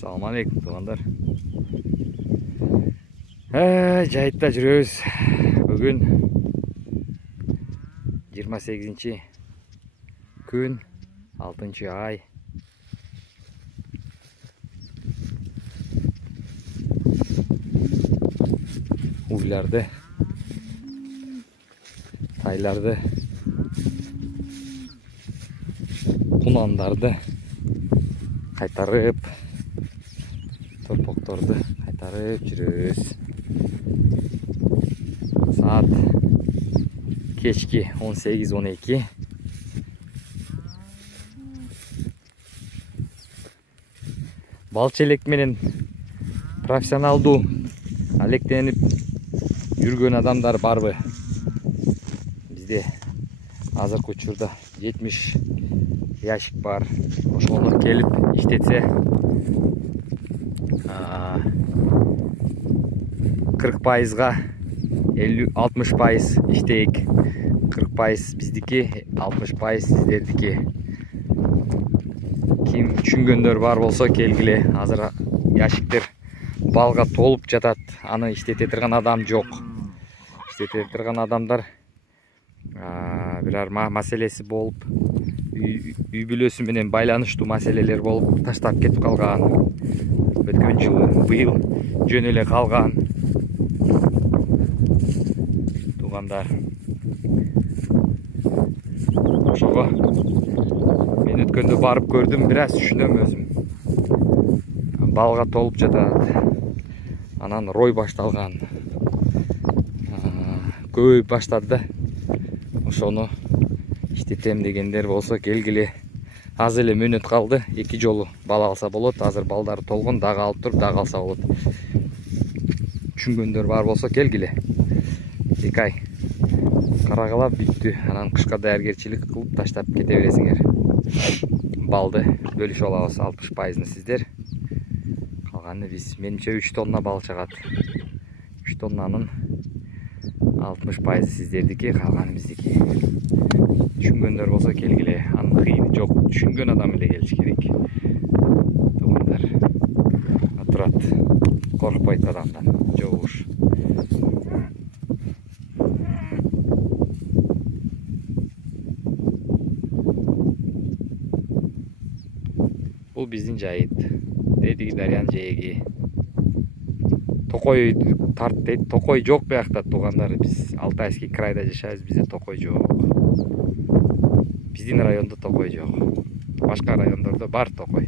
Assalamu alaikum tuğanlar. Жайытта жүрөбүз. Бүгүn 28 күн 6 ай. Uylарды, тайларды, кунандарды кайтарып, торпокторду кайтарып жүрөбүз. Saat kechki 18-12. Балчы элек менен профессионалдуу алектенип жүргөн адамдар барбы? Бизде азыркы учурда 70 ящик бар. Ошону келип иштетсе 40%га 50-60% иштейик. 40% биздики, 60% сиздердики. Ким түшүнгөндөр бар болсо келгиле. Азыр ящиктер балга толуп жатат. Аны иштете турган адам жок. Иштете турган адамдар бирар маселеси болуп, үй бүлөсү менен байланыштуу маселелер болуп таштап кетип калган. Өткөн жылы, быйыл жөн эле калган. Тугандар. Ошого мен өткөндө барып көрдүм, бираз түшүнөм өзүм. Балга толуп жатат. Анан рой башталган. Көбөйүп баштады да. Ошону иштетем дегендер болсо келгиле. Аз эле мөөнөт калды. 2 жолу бала алса болот. Азыр балдары толгон, дагы алып туруп, дагы алса болот. Түшүнгөндөр бар болсо келгиле. 2 ай карагалап бүттү. Анан кышка даяргерчилик кылып таштап кете бересиңер. Балды бөлүшүп алабыз. 60%ны сиздер, калганы биз. Менимче 3 тонна бал чыгат. 3 тоннанын 60% сиздердики, калганы биздики. Түшүнгөндөр болсо келгиле. Анын кыйыны жок. Түшүнгөн адам эле келиш керек. Туугандар. Турат. Коркпойт адамдан. Жогуш. Бул биздин жайыт. Дедиги дарыянын жээги. Токой тарт дейт. Токой жок биякта туугандар. Биз Алтайский крайда жашайбыз. Бизде токой жок. Биздин райондо токой жок. Башка райондордо бар токой.